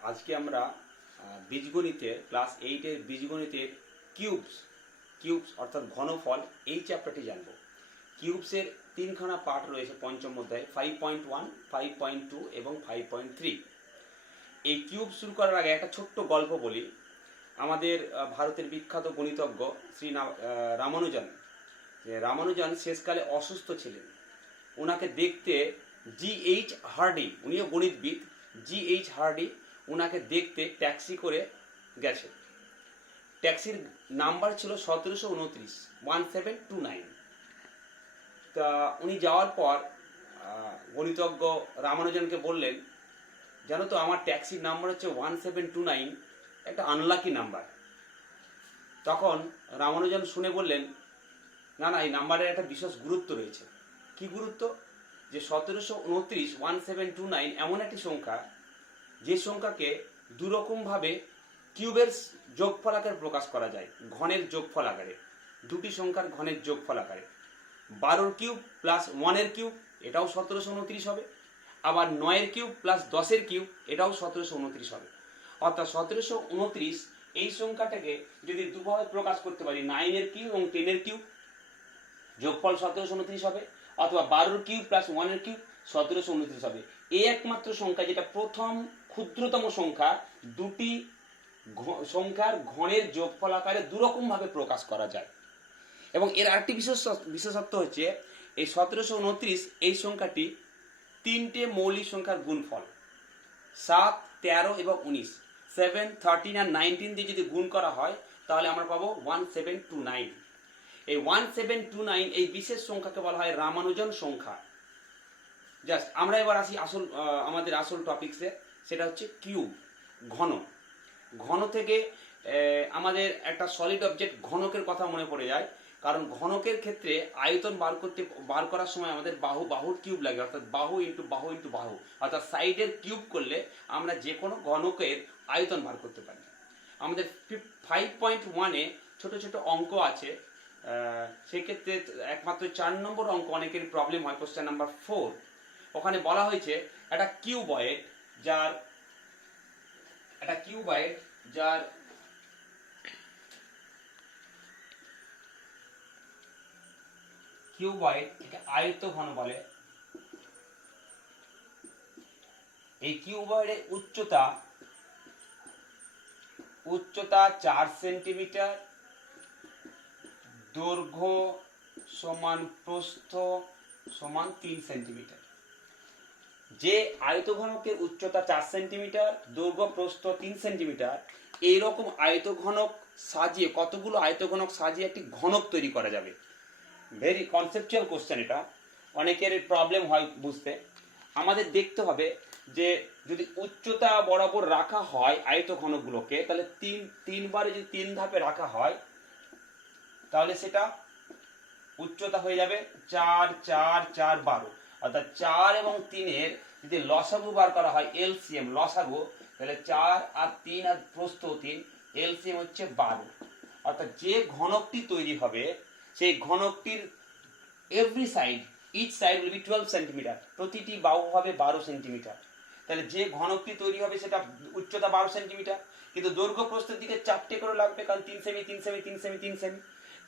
আজকে আমরা বীজগণিতে class 8-এর বীজগণিতের cubes অর্থাৎ ঘনফল এই চ্যাপ্টারটি জানব। কিউবসের তিনখানা পার্ট রয়েছে পঞ্চম অধ্যায় 5.1, 5.2 এবং 5.3। এই কিউব শুরু করার আগে একটা ছোট্ট গল্প বলি। আমাদের ভারতের বিখ্যাত গণিতজ্ঞ শ্রী রামানুজন শেষকালে অসুস্থ ছিলেন। ওনাকে দেখতে G.H. হার্ডি, উনিও গণিতবিদ, G.H. হার্ডি ওনাকে দেখতে ট্যাক্সি করে গেছে। ট্যাক্সির নাম্বার ছিল 1729, 1729। তা উনি যাওয়ার পর গণিতজ্ঞ রামানুজনকে বললেন, জানো তো আমার ট্যাক্সির নাম্বার হচ্ছে 1729, একটা আনলাকি নাম্বার। তখন রামানুজন শুনে বললেন, না না, এই নাম্বারের একটা বিশেষ গুরুত্ব রয়েছে। কি গুরুত্ব? যে 1729, 1729 এমন একটি সংখ্যা, যে সংখ্যাকে দুরকমভাবে কিউবের যোগফল আকারে প্রকাশ করা যায়। ঘনের যোগফল আকারে, দুটি সংখ্যার ঘনের যোগফল আকারে। 12 কিউব প্লাস 1 কিউব, এটাও 1729 হবে। আবার 9 কিউব প্লাস 10 কিউব, এটাও 1729 হবে। অর্থাৎ 1729 এই সংখ্যাটাকে যদি দুভাবে প্রকাশ করতে পারি, 9 কিউব এবং 10 কিউব, যোগফল 1729 হবে। অথবা 12 কিউব প্লাস 1 কিউব, 1729 হবে। এই একমাত্র সংখ্যা যেটা প্রথম ক্ষুদ্রতম সংখ্যা, দুটি সংখ্যার ঘনের যোগফল আকারে দুরকম ভাবে প্রকাশ করা যায়। এবং এর আরেকটি বিশেষত্ব হচ্ছে এই 1729 এই সংখ্যাটি তিনটে মৌলিক সংখ্যার গুণফল, 7, 13 এবং 19, 7, 13 আর 19 দিয়ে যদি গুণ করা হয় তাহলে আমরা পাবো 1729। এই 1729 এই বিশেষ সংখ্যাকে বলা হয় রামানুজন সংখ্যা। জাস্ট আমরা এবার আসি আমাদের আসল টপিকসে, সেটা হচ্ছে কিউব, ঘন থেকে আমাদের একটা সলিড অবজেক্ট ঘনকের কথা মনে পড়ে যায়। কারণ ঘনকের ক্ষেত্রে আয়তন বার করার সময় আমাদের বাহুর কিউব লাগে, অর্থাৎ বাহু ইন্টু বাহু, অর্থাৎ সাইডের কিউব করলে আমরা যে কোনো ঘনকের আয়তন বার করতে পারি। আমাদের 5.1-এ ছোট ছোট অঙ্ক আছে। সেক্ষেত্রে একমাত্র 4 নম্বর অঙ্ক অনেকের প্রবলেম হয়, কোশ্চেন নাম্বার 4। ওখানে বলা হয়েছে একটা কিউবয়েড যার একে আয়তঘন বলে। এই কিউবয়েডের উচ্চতা 4 সেন্টিমিটার, দৈর্ঘ্য সমান প্রস্থ সমান 3 সেন্টিমিটার। যে আয়তঘনকের উচ্চতা 4 সেন্টিমিটার, দৈর্ঘ্য প্রস্থ 3 সেন্টিমিটার, এইরকম আয়তঘনক সাজিয়ে, কতগুলো আয়তঘনক সাজিয়ে একটি ঘনক তৈরি করা যাবে। ভেরি কনসেপচুয়াল কোশ্চেন এটা, অনেকের প্রবলেম হয় বুঝতে। আমাদের দেখতে হবে যে যদি উচ্চতা বরাবর রাখা হয় আয়তঘনকগুলোকে, তাহলে তিনবারে যদি 3 ধাপে রাখা হয় তাহলে সেটা উচ্চতা হয়ে যাবে 4, 4, 4, 12। অর্থাৎ 4 এবং 3-এর যদি লসাগু বার করা হয়, এলসিএম লসাগু, তাহলে 4 আর 3 আর প্রস্থ 3, এলসিএম হচ্ছে 12। অর্থাৎ যে ঘনকটি তৈরি হবে সেই ঘনকটির each side will be 12 centimetre, প্রতিটি বাহু হবে 12 সেন্টিমিটার। তাহলে যে ঘনকটি তৈরি হবে সেটা উচ্চতা 12 সেন্টিমিটার, কিন্তু দৈর্ঘ্য প্রস্থের দিকে 4টে করে লাগবে, কারণ 3 সেমি 3 সেমি 3 সেমি 3 সেমি,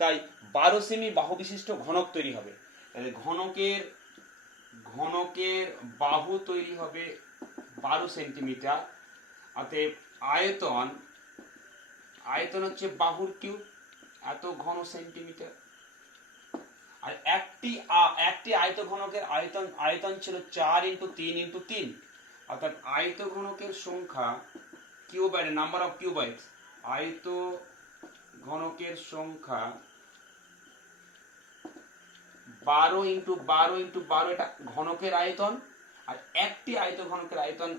তাই 12 সেমি বাহু বিশিষ্ট ঘনক তৈরি হবে। তাহলে ঘনকের বাহু তৈরি হবে 12 সেন্টিমিটার। অতএব আয়তন হচ্ছে বাহুর কিউব, এত ঘন সেন্টিমিটার। আর একটি আয়তঘনকের আয়তন ছিল 4 × 3 × 3। অর্থাৎ আয়তঘনকের সংখ্যা, কিউবয়েড, নাম্বার অফ কিউবয়েডস, আয়তঘনকের সংখ্যা 12 × 12 × 12, এটা ঘনকের আয়তন। আর একটি আয়তঘনকের আয়তন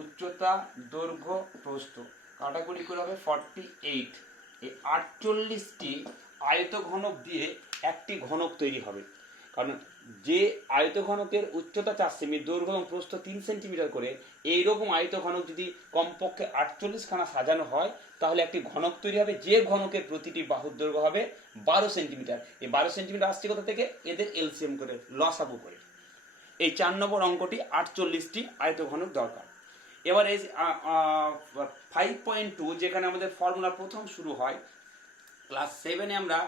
উচ্চতা, দৈর্ঘ্য, প্রস্থ, কাটাকুটি করে হবে 48। এই 48টি আয়তঘনক দিয়ে একটি ঘনক তৈরি হবে। কারণ যে আয়তঘনকের উচ্চতা 4 সেমি, দৈর্ঘ্য এবং প্রস্থ 3 সেন্টিমিটার করে, এইরকম আয়তঘনক যদি কমপক্ষে 48 খানা সাজানো হয় তাহলে একটি ঘনক তৈরি হবে, যে ঘনকের প্রতিটি বাহুর দৈর্ঘ্য হবে 12 সেন্টিমিটার। এই 12 সেন্টিমিটার আসছে কোথা থেকে? এদের এলসিএম করে, লসাগু করে। এই 4 নম্বর অঙ্কটি 48টি আয়তঘনক দরকার। এবার এই 5.2 যেখানে আমাদের ফর্মুলা প্রথম শুরু হয়, ক্লাস 7-এ আমরা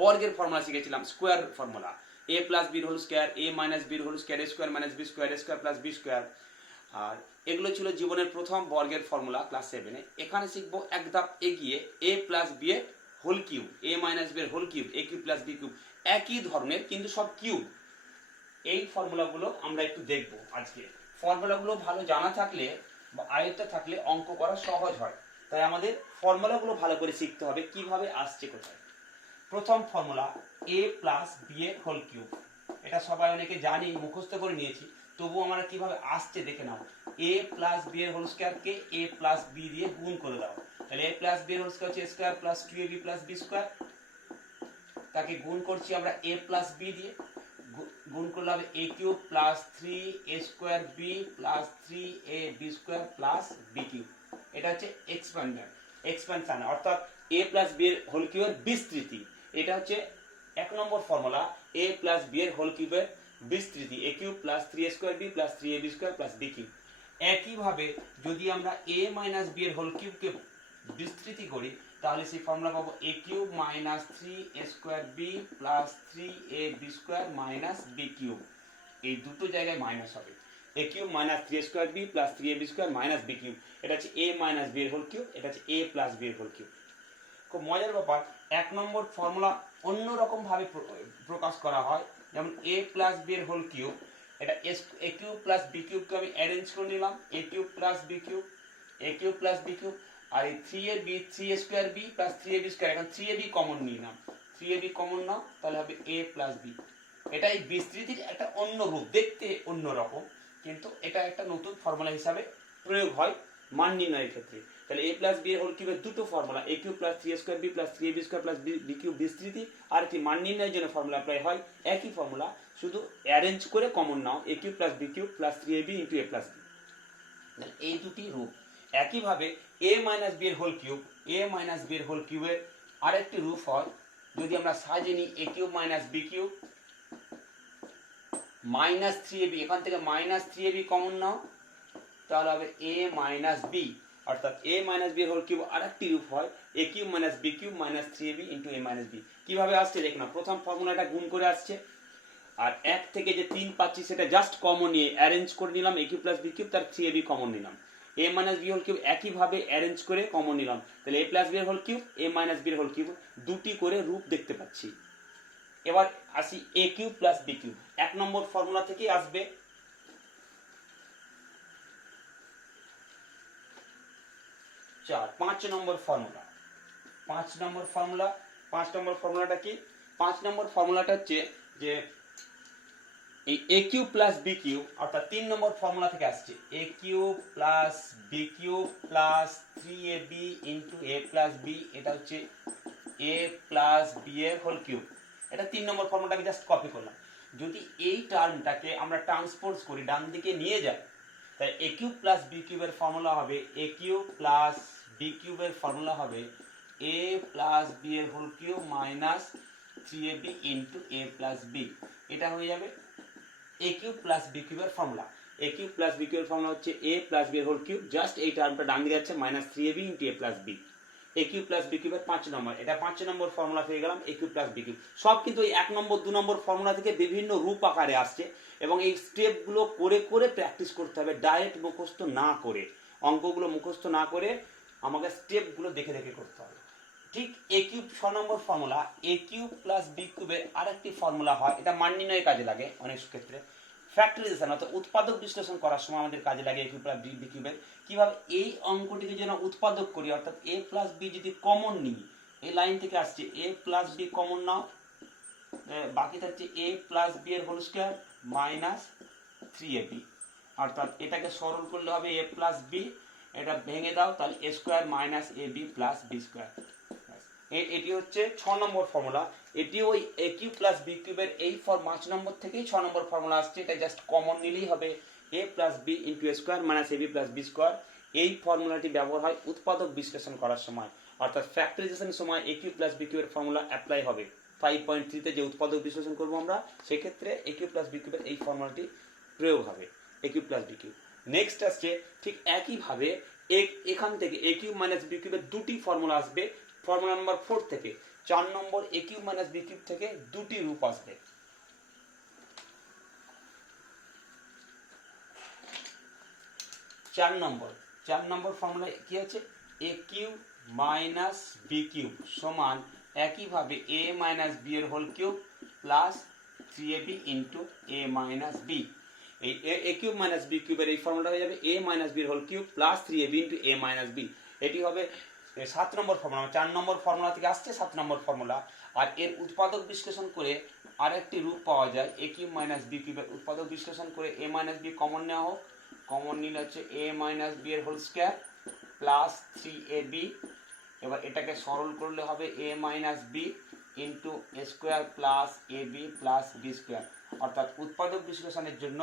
বর্গের ফর্মুলা শিখেছিলাম, স্কোয়ার ফর্মুলা, a প্লাস বির হোল স্কোয়ার, a মাইনাস বির whole square, a square minus b square, a square plus b square. আর এগুলো ছিল জীবনের প্রথম বর্গের ফর্মুলা ক্লাস 7-এ। এখানে শিখবো এক ধাপ এগিয়ে a প্লাস বি এর whole cube, a minus b এর whole cube, a cube plus b cube, একই ধরনের কিন্তু সব কিউব। এই ফর্মুলাগুলো আমরা একটু দেখব আজকে। ফর্মুলাগুলো ভালো জানা থাকলে বা আয়ত্তে থাকলে অঙ্ক করা সহজ হয়, তাই আমাদের ফর্মুলাগুলো ভালো করে শিখতে হবে কিভাবে আসছে কোথায়। প্রথম ফর্মুলা a প্লাস বি এর হোল কিউব, এটা সবাই অনেকে জানি, মুখস্থ করে নিয়েছি, তবু আমরা কিভাবে আসছে দেখে নাও। a প্লাস বি এর হোল স্কোয়ারকে a প্লাস বি দিয়ে গুণ করে দাও, তাহলে a প্লাস বি এর হোল স্কোয়ার হচ্ছে square plus 2ab plus b square, তাকে গুণ করছি আমরা a প্লাস বি দিয়ে, গুণ করলে হবে a cube plus 3a square b plus 3ab square plus b cube. এটা হচ্ছে এক্সপ্যানশন, অর্থাৎ a প্লাস বি এর হোল কিউবের বিস্তৃতি। এটা হচ্ছে এক নম্বর ফর্মুলা, a প্লাস বি এর হোল কিউবের বিস্তৃতি, a cube plus 3a square b plus 3ab square plus b cube. একইভাবে যদি আমরা a মাইনাস বি এর হোল কিউবকে বিস্তৃতি করি, তাহলে সেই ফর্মুলা পাবো a cube minus 3a square b plus 3ab square minus b cube. এই দুটো জায়গায় মাইনাস হবে, a cube minus 3a square b plus 3ab square minus b cube. এটা হচ্ছে a মাইনাস বি এর হোল কিউব, এটা হচ্ছে a প্লাস বি এর হোল কিউব। খুব মজার ব্যাপার, এক নম্বর ফর্মুলা অন্যরকম ভাবে প্রকাশ করা হয়, যেমন a প্লাস বি এর হোল কিউব, এটা a কিউব প্লাস বি কিউবকে আমি অ্যারেঞ্জ করে নিলাম, a cube plus b cube, a cube plus b cube, আর এই 3ab 3a square b plus 3ab square, এখন 3ab কমন নিলাম, 3ab কমন নাও, তাহলে হবে a প্লাস বি। এটা এই বিস্তৃতির একটা অন্য রূপ, দেখতে অন্য রকম, কিন্তু এটা একটা নতুন ফর্মুলা হিসাবে প্রয়োগ হয় মান নির্ণয়ের ক্ষেত্রে। তাহলে a প্লাস বি এর হোল কিউবের দুটো formula, a cube plus 3a square b plus 3ab square plus b cube বিস্তৃতি, আর একটি মান নির্ণয়ের জন্য ফর্মুলা অ্যাপ্লাই হয়, একই ফর্মুলা, শুধু অ্যারেঞ্জ করে কমন নাও, a cube plus b cube plus 3ab into a plus b. এই দুটি রূপ। একইভাবে a মাইনাস বি এর whole cube, a minus b এর হোল কিউবের আরেকটি রূপ হয়, যদি আমরা সাজিয়ে নিই a cube minus b cube minus 3ab, এখান থেকে মাইনাস 3ab কমন নাও, তাহলে হবে a মাইনাস বি, অর্থাৎ a মাইনাস বি এর হোল কিউব আরেকটি রূপ হয় a cube minus b cube minus 3ab into a minus b. কিভাবে আসছে দেখ না, প্রথম ফর্মুলাটা গুণ করে আসছে, আর এক থেকে যে 3 পাচ্ছি সেটা জাস্ট কমন নিয়ে অ্যারেঞ্জ করে নিলাম, a cube plus b cube, তার 3ab কমন নিলাম, a minus b whole cube একইভাবে অ্যারেঞ্জ করে কমন নিলাম, তাহলে a প্লাস বি এর whole cube, a minus b এর হোল কিউব, দুটি করে রূপ দেখতে পাচ্ছি। এবার আসি a cube plus b cube, এক নম্বর ফর্মুলা থেকে আসবে। 5 নম্বর ফর্মুলা, 5 নম্বর ফর্মুলাটা কি? 5 নম্বর ফর্মুলাটা হচ্ছে যে এই a cube plus b cube, অর্থাৎ 3 নম্বর ফর্মুলা থেকে আসছে, a cube plus b cube plus 3ab into a plus b, এটা হচ্ছে a প্লাস বি এর হোল কিউব। এটা 3 নম্বর ফর্মুলাটাকে জাস্ট কপি করলাম। যদি এই টার্মটাকে আমরা ট্রান্সপোজ করি, ডান দিকে নিয়ে যাই, তাই a কিউব প্লাস বি কিউবের ফর্মুলা হবে a কিউব প্লাস বি কিউবের ফর্মুলা হবে a প্লাস বি এর whole cube minus 3ab into a plus b. এটা হয়ে যাবে a কিউব প্লাস বি কিউবের formula. a cube plus b কিউবের ফর্মুলা হচ্ছে a প্লাস বি এর হোল কিউব, জাস্ট এই টার্মটা ডান দিকে যাচ্ছে, minus 3ab into a plus b. a cube plus b কিউবের 5 নম্বর, এটা 5 নম্বর ফর্মুলা পেয়ে গেলাম, a cube plus b cube. সব কিন্তু এই 1 নম্বর 2 নম্বর ফর্মুলা থেকে বিভিন্ন রূপ আকারে আসছে, এবং এই স্টেপগুলো করে করে প্র্যাকটিস করতে হবে, ডাইরেক্ট মুখস্থ না করে, অঙ্কগুলো মুখস্থ না করে আমাকে স্টেপগুলো দেখে দেখে করতে হবে। ঠিক a কিউব 6 নম্বর formula, a cube plus b কিউবের আরেকটি ফর্মুলা হয়, এটা মান নির্ণয়ের কাজে লাগে অনেক ক্ষেত্রে, ফ্যাক্টরাইজেশন অর্থাৎ উৎপাদক বিশ্লেষণ করার সময় আমাদের কাজে লাগে a কিউব প্লাস বি কিউবের। কিভাবে এই অঙ্কটিকে যেন উৎপাদক করি, অর্থাৎ a প্লাস বি যদি কমন নিই, এই লাইন থেকে আসছে a প্লাস বি কমন নাও, বাকি থাকছে a প্লাস বি এর হোল স্কয়ার মাইনাস 3ab, অর্থাৎ এটাকে সরল করলে হবে a প্লাস বি, এটা ভেঙে দাও, তাহলে a square minus ab plus b square. এটি হচ্ছে 6 নম্বর ফর্মুলা। এটি ওই a কিউব প্লাস বি কিউবের এই 5 নম্বর থেকেই 6 নম্বর ফর্মুলা আসছে, এটা জাস্ট কমন নিলেই হবে a plus b into a square minus ab plus b square. এই ফর্মুলাটি ব্যবহার হয় উৎপাদক বিশ্লেষণ করার সময়, অর্থাৎ ফ্যাক্টরাইজেশনের সময় a কিউব প্লাস বি কিউবের ফর্মুলা অ্যাপ্লাই হবে। 5.3 তে যে উৎপাদক বিশ্লেষণ করব আমরা, সেক্ষেত্রে a কিউব প্লাস বি কিউবের এই ফর্মুলাটি প্রয়োগ হবে, a cube plus b cube. Next আসছে ঠিক একইভাবে এখান থেকে এ কিউব মাইনাস বি কিউবের দুটি ফর্মুলা আসবে ফর্মুলা নাম্বার 4 থেকে। 4 নম্বর a cube minus b cube থেকে দুটি রূপ আসবে। 4 নম্বর ফর্মুলা কি আছে, a cube minus b cube সমান একইভাবে এ মাইনাস বি এর whole cube plus 3ab into a minus b. এই এ কিউব মাইনাস বি কিউবের এই ফর্মুলাটা হয়ে যাবে এ মাইনাস বি এর whole cube plus 3ab into a minus b. এটি হবে 7 নম্বর ফর্মুলা। 4 নম্বর ফর্মুলা থেকে আসছে 7 নম্বর ফর্মুলা। আর এর উৎপাদক বিশ্লেষণ করে আরেকটি রূপ পাওয়া যায়, এ কিউব মাইনাস বি কিউবের উৎপাদক বিশ্লেষণ করে এ মাইনাস বি কমন নেওয়া হোক, কমন নিলে হচ্ছে এ মাইনাস বি এর হোল স্কোয়ার প্লাস 3ab। এবার এটাকে সরল করলে হবে এ minus B into a square plus A B plus b square. অর্থাৎ উৎপাদক বিশ্লেষণের জন্য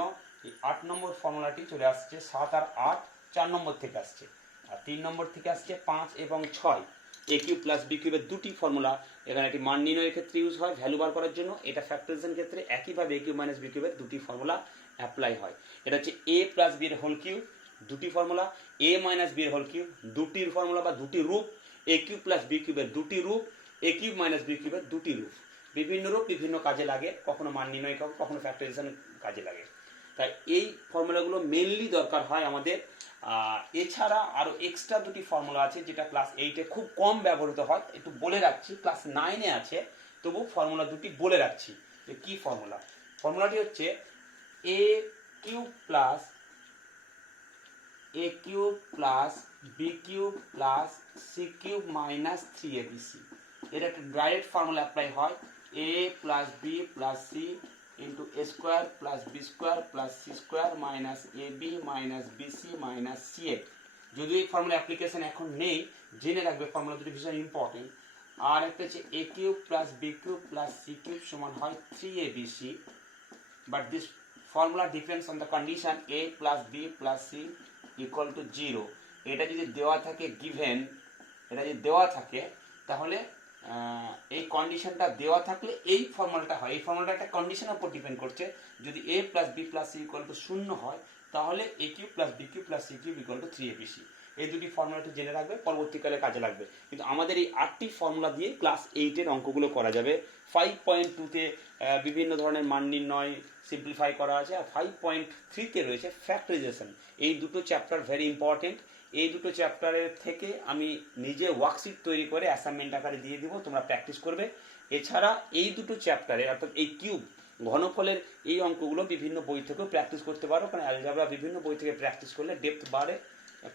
এই 8 নম্বর ফর্মুলাটি চলে আসছে। 7 আর 8 4 নম্বর থেকে আসছে, আর 3 নম্বর থেকে আসছে 5 এবং 6। এ কিউব প্লাস বি কিউবের দুটি ফর্মুলা এখানে একটি মান নির্ণয়ের ক্ষেত্রে ইউজ হয়, ভ্যালু বার করার জন্য। এটা ফ্যাক্টরাইজেশন ক্ষেত্রে একইভাবে এ কিউব মাইনাস বি কিউবের দুটি ফর্মুলা অ্যাপ্লাই হয়। এটা হচ্ছে এ প্লাস বি এর হোল কিউব দুটি ফর্মুলা, এ মাইনাস বি এর হোল কিউব দুটির ফর্মুলা বা দুটি রূপ, এ কিউব প্লাস বি কিউবের দুটি রূপ, এ কিউব মাইনাস বি কিউবের দুটি রূপ। বিভিন্ন রূপ বিভিন্ন কাজে লাগে, কখনো মান নির্ণয় কখনো ফ্যাক্টরাইজেশন কাজে লাগে। তাই এই ফর্মুলাগুলো মেনলি দরকার হয় আমাদের। এছাড়া আরও এক্সট্রা দুটি ফর্মুলা আছে যেটা ক্লাস 8-এ খুব কম ব্যবহৃত হয়, একটু বলে রাখছি। ক্লাস 9-এ আছে, তবু ফর্মুলা দুটি বলে রাখছি যে কী ফর্মুলা। ফর্মুলাটি হচ্ছে a cube plus b cube plus c cube minus 3abc। এটা একটা ডাইরেক্ট ফর্মুলা অ্যাপ্লাই হয়, a plus b plus c into a square plus b square plus c square minus a b minus b c minus c a. যদিও এই formula application এখন নেই, জেনে রাখবে formula দুটি ভীষণ ইম্পর্টেন্ট। আর একটা হচ্ছে a cube plus b cube plus c cube সমান হয় 3abc, but this formula depends on the condition a plus b plus c equal to 0। এটা যদি দেওয়া থাকে গিভেন, এটা যদি দেওয়া থাকে তাহলে এই কন্ডিশনটা দেওয়া থাকলে এই ফর্মুলাটা হয়। এই ফর্মুলাটা একটা কন্ডিশনের উপর ডিপেন্ড করছে। যদি a plus b plus c equal to 0 হয় তাহলে a cube plus b cube plus c cube equal to 3abc। এই দুটি ফর্মুলাটি জেনে রাখবে, পরবর্তীকালে কাজে লাগবে। কিন্তু আমাদের এই 8টি ফর্মুলা দিয়ে ক্লাস 8-এর অঙ্কগুলো করা যাবে। 5.2-তে বিভিন্ন ধরনের মান নির্ণয় সিম্পলিফাই করা আছে, আর 5.3-তে রয়েছে ফ্যাক্টরাইজেশন। এই দুটো চ্যাপ্টার ভেরি ইম্পর্টেন্ট। এই দুটো চ্যাপ্টারের থেকে আমি নিজে ওয়ার্কশিট তৈরি করে অ্যাসাইনমেন্ট আকারে দিয়ে দিব, তোমরা প্র্যাকটিস করবে। এছাড়া এই দুটো চ্যাপ্টারে অর্থাৎ এই কিউব ঘনফলের এই অঙ্কগুলো বিভিন্ন বই থেকেও প্র্যাকটিস করতে পারো, কারণ অ্যালজাবরা বিভিন্ন বই থেকে প্র্যাকটিস করলে ডেপথ বাড়ে।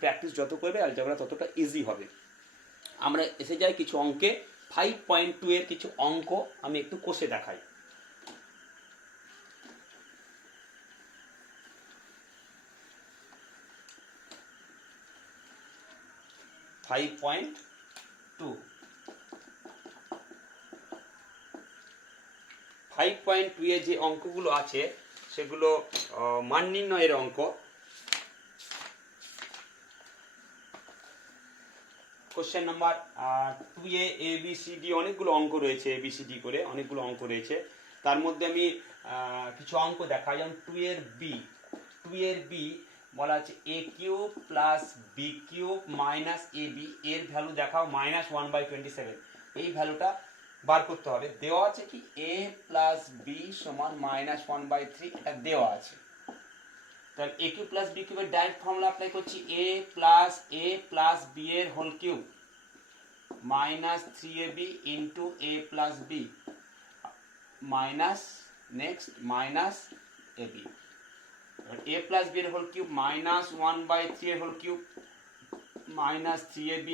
প্র্যাকটিস যত করবে অ্যালজাবরা ততটা ইজি হবে। আমরা এসে যাই কিছু অঙ্কে। 5.2 এর কিছু অঙ্ক আমি একটু কষে দেখাই। 5.2 এ যে অঙ্কগুলো আছে সেগুলো মান নির্ণয়ের অঙ্ক। Question number 2 A B C D অনেকগুলো অঙ্ক রয়েছে, এ বি সি ডি করে অনেকগুলো অঙ্ক রয়েছে। তার মধ্যে আমি কিছু অঙ্ক দেখাই। যেমন 2 এর বি বলা আছে a cube plus b cube minus a b, এর ভ্যালু দেখাও -1/27। এই ভ্যালুটা বার করতে হবে। দেওয়া আছে কি এ প্লাস বি সমান -1/3, এটা দেওয়া আছে। তাহলে এ কিউব প্লাস বি কিউবের ডাইরেক্ট ফর্মুলা অ্যাপ্লাই করছি, এ প্লাস বি এর whole cube minus 3ab into a plus b minus next minus a b. A plus b এর হোল কিউব -1/3 এর whole cube minus 3ab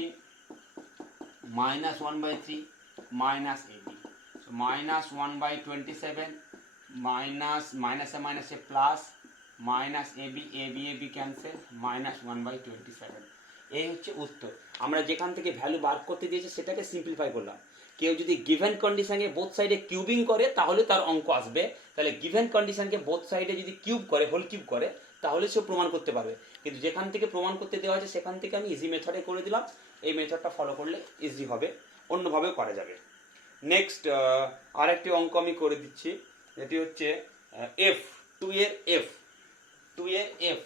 -1/3 minus ab, so -1/27 মাইনাসে মাইনাসে plus minus ab, ab cancel -1/27। এই হচ্ছে উত্তর। আমরা যেখান থেকে ভ্যালু বার করতে দিয়েছি সেটাকে সিম্পলিফাই করলাম। কেউ যদি গিভেন কন্ডিশনে বোথ সাইডে কিউবিং করে তাহলে তার অঙ্ক আসবে। তাহলে গিভেন কন্ডিশনকে বোথ সাইডে যদি কিউব করে, হোল কিউব করে, তাহলে সে প্রমাণ করতে পারবে। কিন্তু যেখান থেকে প্রমাণ করতে দেওয়া আছে সেখান থেকে আমি ইজি মেথডে করে দিলাম। এই মেথডটা ফলো করলে ইজি হবে, অন্যভাবেও করা যাবে। নেক্সট আরেকটি অঙ্ক আমি করে দিচ্ছি, এটি হচ্ছে এফ 2 এর F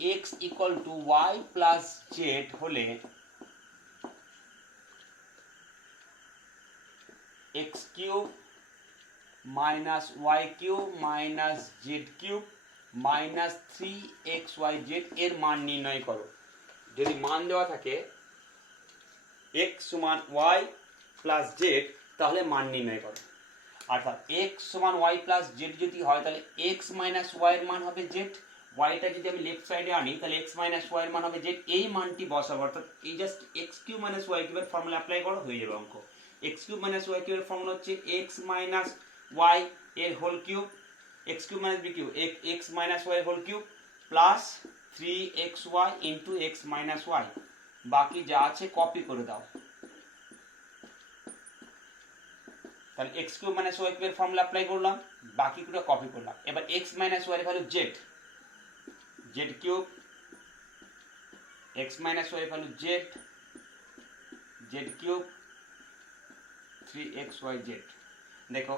x equal to y plus z হলে x cube minus y cube minus z cube minus 3xyz এর মান নির্ণয় করো। যদি মান দেওয়া থাকে এক্স সমান ওয়াই প্লাস জেড তাহলে মান নির্ণয় করো। অর্থাৎ এক্স সমান ওয়াই প্লাস জেড যদি হয় তাহলে এক্স মাইনাস ওয়াই এর মান হবে জেড, ওয়াইটা যদি আমি লেফট সাইডে আনি তাহলে এক্স মাইনাস ওয়াই এর মান হবে জেড। এই মানটি বসাবো, অর্থাৎ এই just x cube minus y কিউবের ফর্মুলা অ্যাপ্লাই করো, হয়ে যাবে অঙ্ক। এক্স কিউব মাইনাস ওয়াই কিউবের ফর্মুলা হচ্ছে এক্স মাইনাস ওয়াই এর whole cube, x cube minus b cube x minus y এর whole cube plus 3xy into x minus y. বাকি যা আছে কপি করে দাও। তাহলে এক্স কিউব মাইনাস ওয়াই কিউবের ফর্মুলা অ্যাপ্লাই করলাম, বাকিগুলো কপি করলাম। এবার এক্স মাইনাস ওয়াই এর value z, z cube x minus y এর value z, z cube 3xyz। দেখো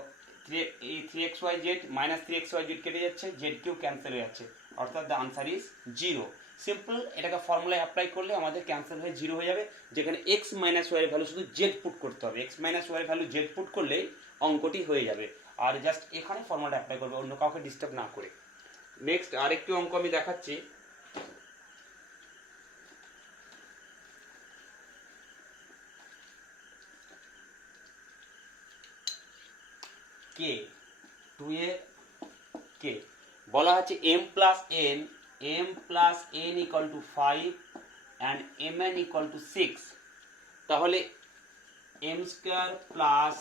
এই 3xyz মাইনাস 3xyz কেটে যাচ্ছে, জেড কিউব ক্যান্সেল হয়ে যাচ্ছে, অর্থাৎ দ্য আনসার ইজ 0। সিম্পল, এটাকে ফর্মুলায় অ্যাপ্লাই করলে আমাদের ক্যান্সেল হয়ে 0 হয়ে যাবে। যেখানে এক্স মাইনাস ওয়াই এর ভ্যালু শুধু জেড পুট করতে হবে, এক্স মাইনাস ওয়াই এর ভ্যালু জেড পুট করলেই অঙ্কটি হয়ে যাবে। আর জাস্ট এখানে ফর্মুলাটা অ্যাপ্লাই করবে, অন্য কাউকে ডিস্টার্ব না করে। নেক্সট আরেকটি অঙ্ক আমি দেখাচ্ছি। কে 2 এর কে বলা হচ্ছে m plus n equal to 5 and mn equal to 6। তাহলে m square plus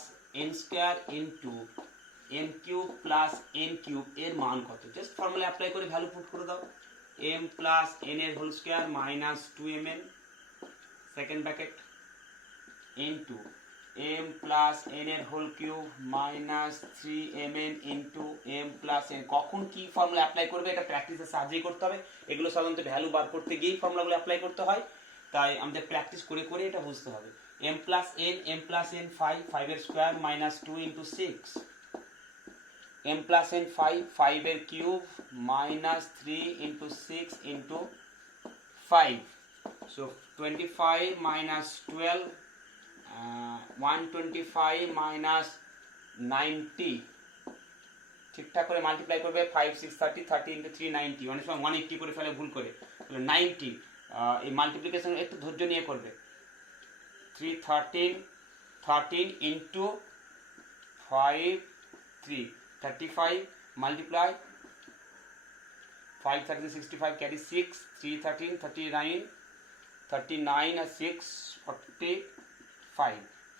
n square into m cube plus n cube এর মান কত? জাস্ট ফর্মুলা অ্যাপ্লাই করে ভ্যালু পুট করে দাও। m প্লাস n এর whole square minus 2mn second bracket into m plus n এর whole cube minus 3mn into m plus n। কখন কি ফর্মুলা অ্যাপ্লাই করবে এটা প্র্যাকটিসের সাহায্যেই করতে হবে। এগুলো সাধারণত ভ্যালু বার করতে গিয়েই ফর্মুলাগুলো অ্যাপ্লাই করতে হয়, তাই আমাদের প্র্যাকটিস করে করে এটা বুঝতে হবে। m প্লাস n 5 এর square minus 2 into 6, m plus n 5 এর cube minus 3 into 6 into 5, so 25 minus 12 125 minus 90। ঠিকঠাক করে মাল্টিপ্লাই করবে, 5 6 30 30 ইন্টু 3 90। অনেক সময় 180 করে ফেলে ভুল করে, 90। এই মাল্টিপ্লিকেশন একটু ধৈর্য নিয়ে করবে। 3 13 ইন্টু 5 3 35 মাল্টিপ্লাই 5 30 65 ক্যারি 6 3 13 39 39 আর 6 45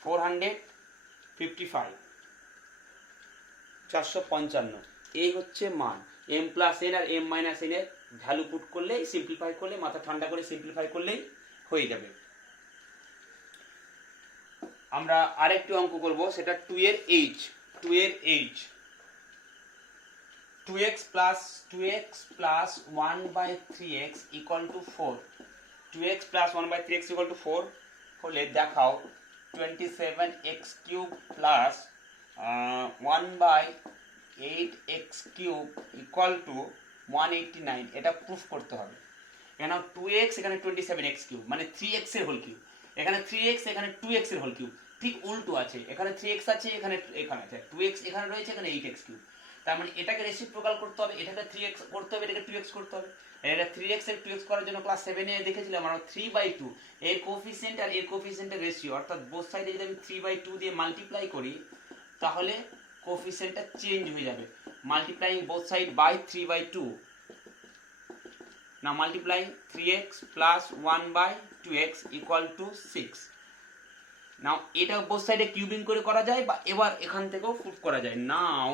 455 455। এই হচ্ছে মান। m প্লাস n আর m মাইনাস n এর ভ্যালু পুট করলেই, সিম্পলিফাই করলে, মাথা ঠান্ডা করে সিম্পলিফাই করলেই হয়ে যাবে। আমরা আরেকটি অঙ্ক করব, সেটা 2 এর h। 2x plus 1/3x equal to 4। 2x plus 1/3x equal to 4 হলে দেখাও 27x cube plus 1/8x cube equal two 189। এটা প্রুফ করতে হবে। এখানে 2x, এখানে 27x কিউব, মানে 3x এর হোল কিউব। এখানে 3x, এখানে 2x এর হোল কিউব। ঠিক উল্টো আছে, এখানে 3x আছে, এখানে আছে 2x, এখানে রয়েছে, এখানে 8x কিউব। তার মানে এটাকে রেসিপ্রোকাল করতে হবে, এটাকে 3x করতে হবে, এটাকে 2x করতে হবে। এটা 3x এর 2x করার জন্য ক্লাস 7 এ দেখেছিলাম আমরা 3/2 এর কোএফিসিয়েন্ট আর এর কোএফিসিয়েন্টের রেশিও, অর্থাৎ বোথ সাইডে যদি আমি 3/2 দিয়ে মাল্টিপ্লাই করি তাহলে কোএফিসিয়েন্টটা চেঞ্জ হয়ে যাবে। Multiplying both side by 3/2। Now multiplying 3x plus 1/2x equal to 6। Now এটা বোথ সাইডে কিউবিং করে করা যায়, বা এবার এখান থেকেও পুট করা যায়। Now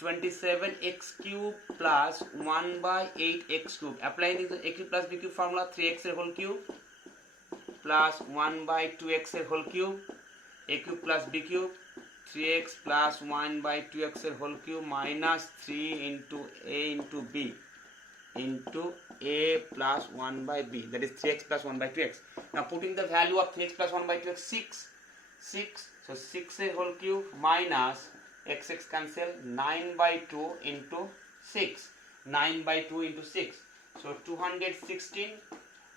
27x cube plus 1/8x cube, applying this a cube plus b cube formula, 3x এর হোল কিউব প্লাস 1/2x এর whole cube, a cube plus b cube 3x plus 1/2x এর whole cube minus 3 into a into b into a plus 1/b, that is 3x plus 1/2x. Now putting the value of 3x plus 1/2x 6, so 6 a whole cube minus x cancel 9/2 into 6, 9/2 into 6, So 216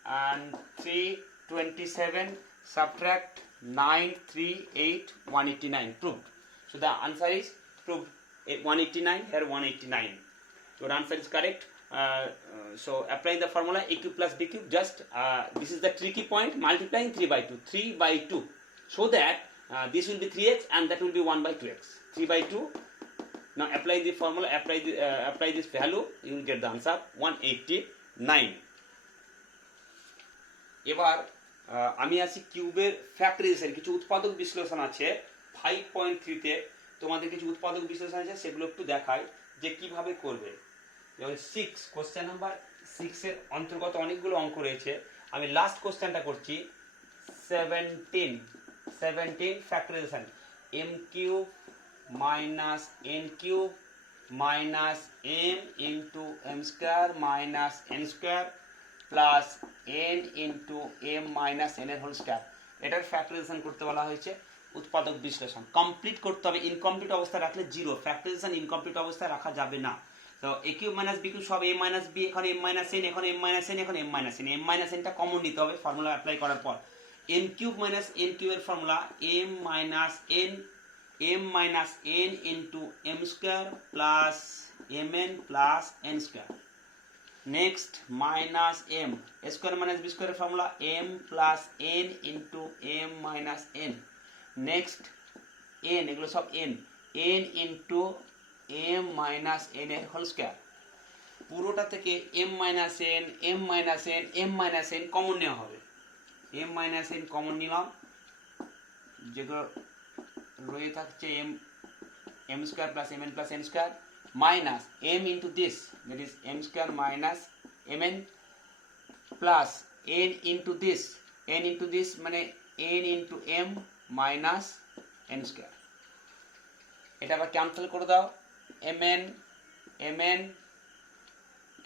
and 327 subtract 9, 3, 8, 189. Proved. So the answer is proved. 189 here 189. Your answer is correct. So applying the formula a cube plus b cube, just this is the tricky point, multiplying 3 by 2, 3 by 2, so that this will be 3x and that will be 1 by 2x, 3 by 2. Now apply the formula, apply this value, you will get the answer 189. এবার আমি আসি কিউবের factorisation, কিছু উৎপাদক বিশ্লেষণ আছে 5.3 তে, তোমাদের কিছু উৎপাদক বিশ্লেষণ আছে সেগুলো একটু দেখাই যে কিভাবে করবে। যেমন 6 কোশ্চেন নাম্বার 6 এর অন্তর্গত অনেকগুলো অঙ্ক রয়েছে, আমি লাস্ট কোশ্চেনটা করছি 17 factorisation, m cube minus n cube minus m into m square minus n square plus n into m minus n এর হোল স্কয়ার, এটার ফ্যাক্টরাইজেশন করতে বলা হয়েছে। উৎপাদক বিশ্লেষণ কমপ্লিট করতে হবে, ইনকমপ্লিট অবস্থায় রাখলে জিরো, ফ্যাক্টরাইজেশন ইনকমপ্লিট অবস্থায় রাখা যাবে না। তো a cube minus b cube সব a মাইনাস b, এখন m মাইনাস n, এখন m মাইনাস n, এখন m minus n, m minus nটা কমন নিতে হবে ফর্মুলা অ্যাপ্লাই করার পর। m কিউব মাইনাস n কিউবের formula m minus n into m square plus mn plus n square. Next minus m square minus b স্কয়ারের formula m plus n into m minus n। Next n, এগুলো সব n into m minus n এর whole square. পুরোটা থেকে m minus n common নেওয়া হবে, m minus n common নিলাম, যেগুলো রয়ে থাকছে m square plus mn plus n square minus m into this, that is m square minus mn plus n into this মানে n into m minus n square. এটা আবার cancel করে দাও, mn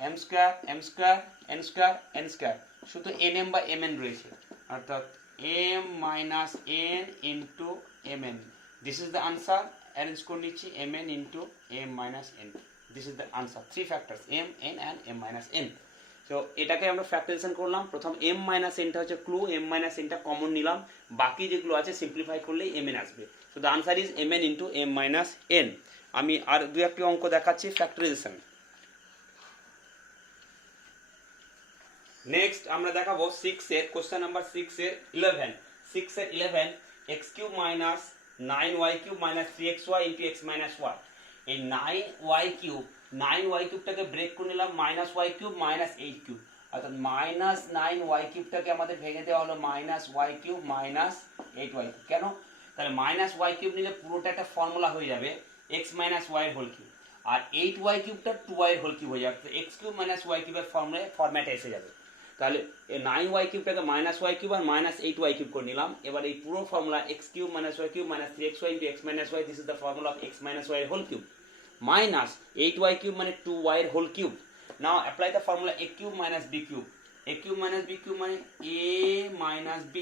m square n square, শুধু nm বা mn রয়েছে, অর্থাৎ m minus n into mn। This is the answer, arrange করে নিচ্ছি mn into m minus n, this is the answer, 3 factors m n and m minus n। তো এটাকে আমরা factorisation করলাম, প্রথম m মাইনাস nটা হচ্ছে ক্লু, m মাইনাস nটা common নিলাম, বাকি যেগুলো আছে সিম্পলিফাই করলেই mn আসবে। So the answer is mn into m minus n। আমি আর দুই একটি অঙ্ক দেখাচ্ছি ফ্যাক্টরাইজেশন। নেক্সট আমরা দেখাবো 6 এর কোশ্চেন নাম্বার 6 এর 11 x cube minus 9y cube minus 3xy into x minus y। এই 9y কিউবটাকে ব্রেক করে নিলাম minus y cube minus 8 cube, অর্থাৎ মাইনাস 9y কিউবটাকে আমাদের ভেঙে দেওয়া হলো minus y cube minus 8y cube. কেন? তাহলে মাইনাস y কিউব নিলে পুরোটা একটা ফর্মুলা হয়ে যাবে x মাইনাস y এর হোল কিউব, আর 8y কিউবটা 2y এর হোল কিউব হয়ে যাবে, তো x কিউব মাইনাস y কিউবের ফর্ম্যাটে এসে যাবে। তাহলে এই 9y কিউবটাকে মাইনাস y কিউব আর মাইনাস 8y কিউব করে নিলাম। এবার এই পুরো formula x cube minus y cube minus 3xy into x minus y, this is the formula of x minus y এর whole cube, minus 8y cube মানে 2y এর whole cube. Now apply the formula a cube minus b cube, a cube minus b cube মানে a minus b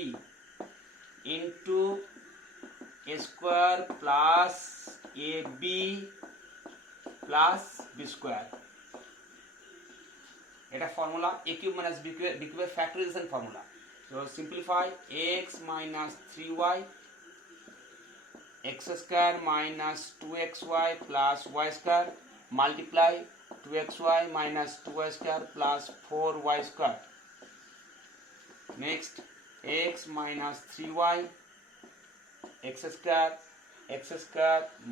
into a square plus ab plus b square. এটা formula a cube minus b কিউবের factorization formula. So simplify x minus 3y x square minus 2xy plus y square multiply 2xy minus 2y square plus 4y square. Next x minus 3y x square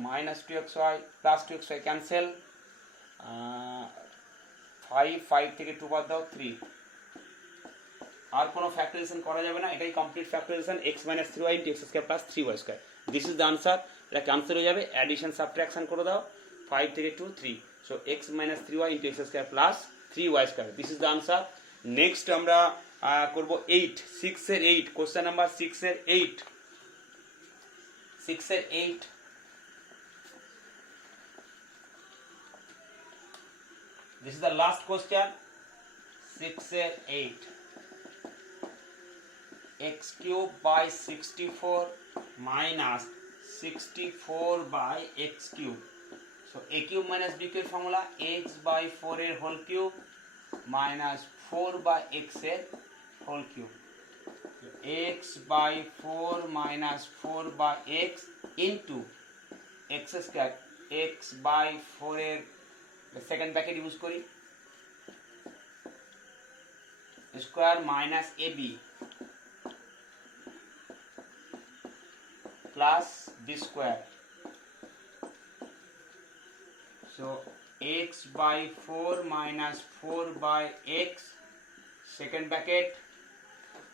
minus 2xy plus 2xy cancel, 5 থেকে 2 বাদ দাও 3, আর কোনো factorisation করা যাবে না, এটাই complete factorisation x minus 3y into x square plus 3y square, this is the answer. এটা cancel হয়ে যাবে, অ্যাডিশন সাবট্রাকশন করে দাও, 5 থেকে 2 3, so x minus 3y into x square plus 3y square, this is the answer. Next আমরা করব 6 এর 8 question number 6 এর 8 This is the last question. 6 এর 8 x cube by 64 minus 64 by x cube. So a cube minus b cube formula, x by 4 এর whole cube minus 4/x এর whole cube, x by 4 minus 4/x into x square, x by 4 এর second bracket use করি square minus ab plus b square, so x by 4 minus 4/x second bracket,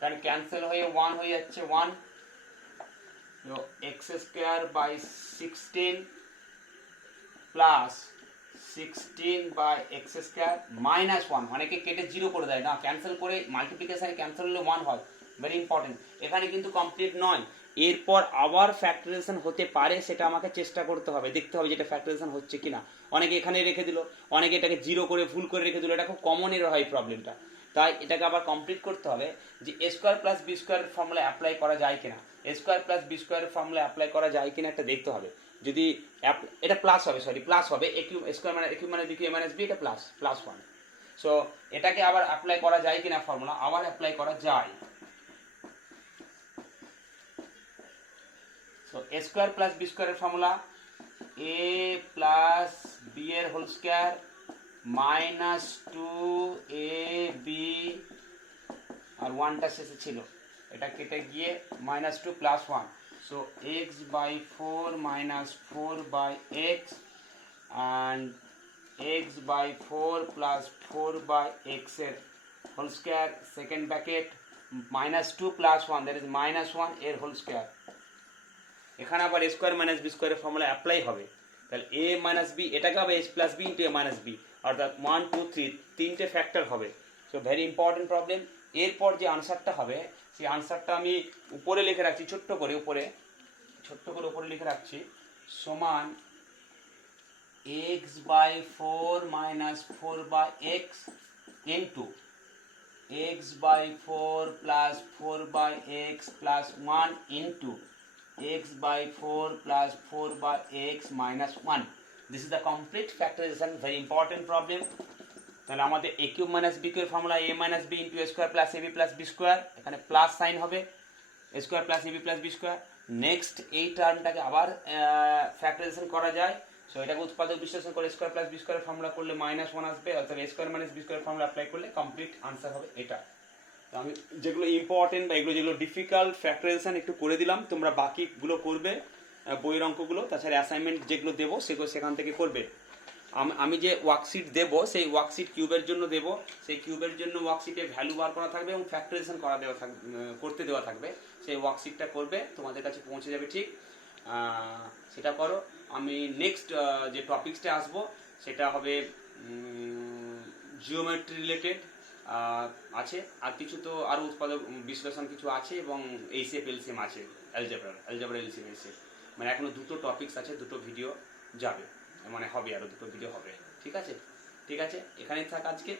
কারণ cancel হয়ে 1 হয়ে যাচ্ছে 1, so x square by 16 plus 16/x square minus 1, অনেকে কেটে 0 করে দেয় না, ক্যান্সেল করে মাল্টিপ্লিকেশনে ক্যান্সেল হলে 1 হয়, ভেরি ইম্পর্টেন্ট। এখানে কিন্তু কমপ্লিট নয়, এরপর আবার ফ্যাক্টরাইজেশন হতে পারে, সেটা আমাকে চেষ্টা করতে হবে, দেখতে হবে যেটা ফ্যাক্টরাইজেশন হচ্ছে কিনা। অনেকে এখানে রেখে দিল, অনেকে এটাকে 0 করে ভুল করে রেখে দিল, এটা খুব কমন এর হয় প্রবলেমটা। তাই এটাকে আবার কমপ্লিট করতে হবে যে a square plus b square formula apply করা যায় কিনা, a square plus b square formula apply করা যায় কিনা একটা দেখতে হবে। যদি এটা প্লাস হবে, সরি প্লাস হবে, a কিউব স্কয়ার মানে a কিউব মানে b কিউব মাইনাস b, এটা প্লাস 1। সো এটাকে আবার অ্যাপ্লাই করা যায় কিনা ফর্মুলা, আবার অ্যাপ্লাই করা যায়। So a square plus b স্কয়ারের ফর্মুলা a প্লাস b এর হোল স্কয়ার মাইনাস 2ab, আর 1টা শেষে ছিল, এটা কেটে গিয়ে minus 2 plus 1, so x by 4 minus 4/x and x by 4 plus 4/x এর whole square second bracket minus 2 plus 1, that is minus 1 এর হোল স্কয়ার। এখানে আবার a স্কয়ার মাইনাস b স্কয়ারের ফর্মুলা অ্যাপ্লাই হবে, তাহলে a মাইনাস b এটাকে হবে h plus b into a minus b, অর্থাৎ 1 2 3 তিনটে ফ্যাক্টর হবে। So very important problem. এরপর যে আনসারটা হবে সেই আনসারটা আমি উপরে লিখে রাখছি, ছোট্ট করে উপরে লিখে রাখছি, সমান x by 4 minus 4/x into x by 4 plus 4/x plus 1 into x by 4 plus 4/x minus 1. This is the complete factorization, very important problem. তাহলে আমাদের a cube minus b cube formula a minus b into a square plus ab plus b square, এখানে plus sign হবে a square plus ab plus b square. Next এই টার্মটাকে আবার factorisation করা যায়, so এটাকে উৎপাদক বিশ্লেষণ করে square plus b square formula করলে মাইনাস 1 আসবে, অর্থাৎ a square minus b square formula apply করলে কমপ্লিট আনসার হবে এটা। তো আমি যেগুলো ইম্পর্টেন্ট বা এগুলো যেগুলো ডিফিকাল্ট ফ্যাক্টরাইজেশন একটু করে দিলাম, তোমরা বাকিগুলো করবে বইয়ের অঙ্কগুলো, তাছাড়া অ্যাসাইনমেন্ট যেগুলো দেবো সেগুলো সেখান থেকে করবে। আমি যে ওয়ার্কশিট দেবো সেই ওয়ার্কশিট কিউবের জন্য দেবো, সেই কিউবের জন্য ওয়ার্কশিটে ভ্যালু বার করা থাকবে এবং ফ্যাক্টরাইজেশন করতে দেওয়া থাকবে, সেই ওয়ার্কশিটটা করবে, তোমাদের কাছে পৌঁছে যাবে ঠিক, সেটা করো। আমি নেক্সট যে টপিক্সটা আসবো সেটা হবে জিওমেট্রি রিলেটেড আছে, আর কিছু তো আরও উৎপাদক বিশ্লেষণ কিছু আছে, এবং এইচএফ এলসিএম আছে, অ্যালজেব্রা এলসিএম এসে, মানে এখনো দুটো টপিকস আছে, দুটো ভিডিও যাবে, মানে হবে, আরও দুটো ভিডিও হবে। ঠিক আছে, এখানেই থাক আজকে।